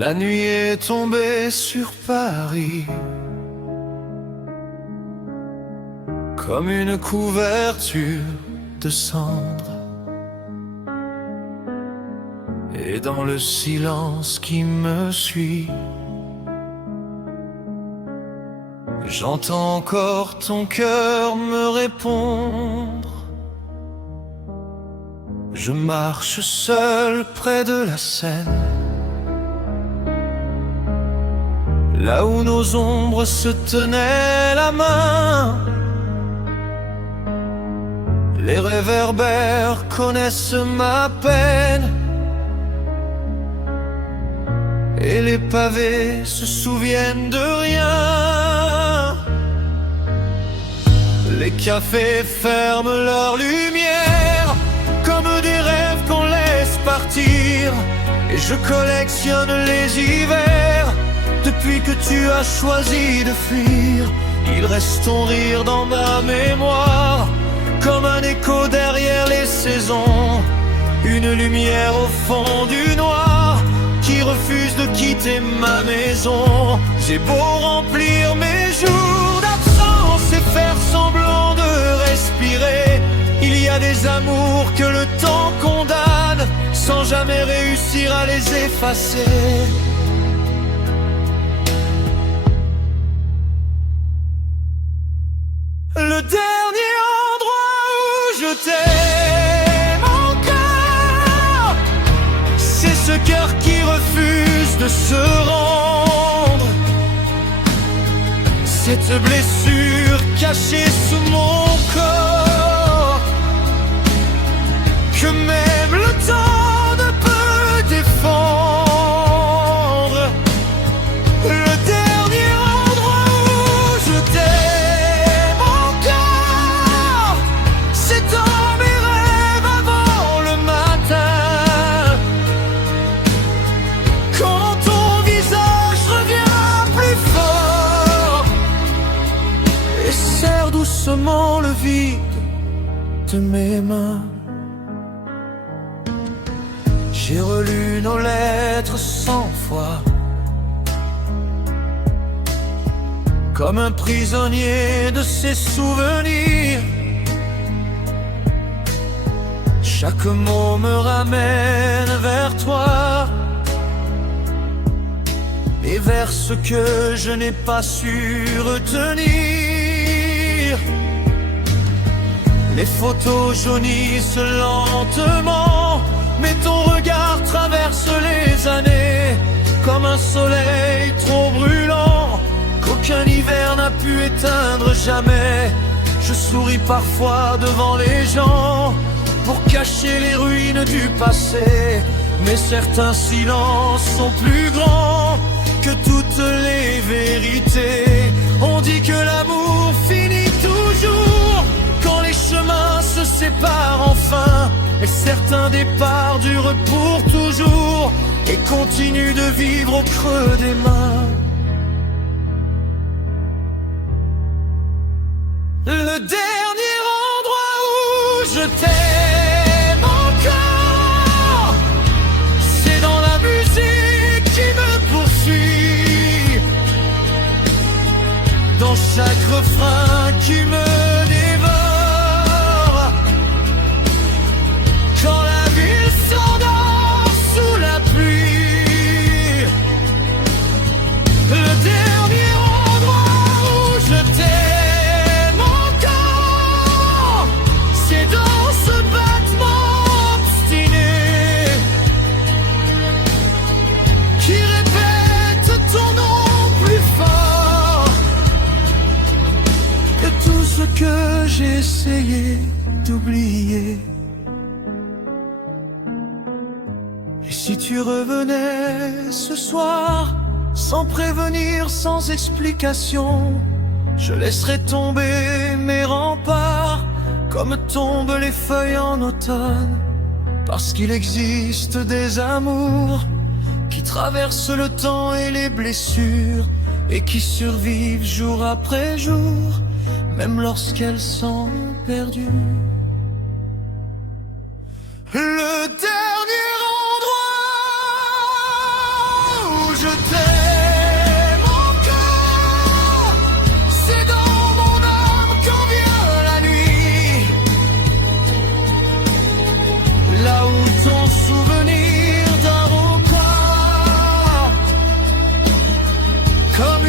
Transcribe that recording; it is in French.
La nuit est tombée sur Paris comme une couverture de cendres. Et dans le silence qui me suit, j'entends encore ton cœur me répondre. Je marche seul près de la Seine, là où nos ombres se tenaient la main. Les réverbères connaissent ma peine, et les pavés se souviennent de rien. Les cafés ferment leur lumière comme des rêves qu'on laisse partir. Et je collectionne les hivers depuis que tu as choisi de fuir. Il reste ton rire dans ma mémoire comme un écho derrière les saisons. Une lumière au fond du noir qui refuse de quitter ma maison. J'ai beau remplir mes jours d'absence et faire semblant de respirer, il y a des amours que le temps condamne sans jamais réussir à les effacer. Le dernier endroit où je t'aime encore, c'est ce cœur qui refuse de se rendre. Cette blessure cachée sous mon corps, que même le temps ne peut défendre. Le dernier endroit où je t'aime encore, c'est dans mes rêves avant le matin, quand ton visage revient plus fort et serre doucement le vide de mes mains. J'ai relu nos lettres 100 fois, comme un prisonnier de ses souvenirs. Chaque mot me ramène vers toi et vers ce que je n'ai pas su retenir. Les photos jaunissent lentement, mais ton regard traverse les années comme un soleil trop brûlant qu'aucun hiver n'a pu éteindre jamais. Je souris parfois devant les gens pour cacher les ruines du passé, mais certains silences sont plus grands que toutes les vérités. On dit que l'amour finit toujours quand les chemins se séparent enfin, et certains départs durent pour toujours et continuent de vivre au creux des mains. Le dernier endroit où je t'aime encore, c'est dans la musique qui me poursuit, dans chaque refrain qui me dévore, quand la ville s'endort sous la pluie. Le dernier endroit où je t'aime encore, c'est dans ce battement obstiné qui répète ton nom plus fort que tout ce que j'ai essayé d'oublier. Et si tu revenais ce soir, sans prévenir, sans explication, je laisserais tomber mes remparts comme tombent les feuilles en automne, parce qu'il existe des amours qui traversent le temps et les blessures et qui survivent jour après jour, même lorsqu'elles sont perdues. Le dernier endroit où Comme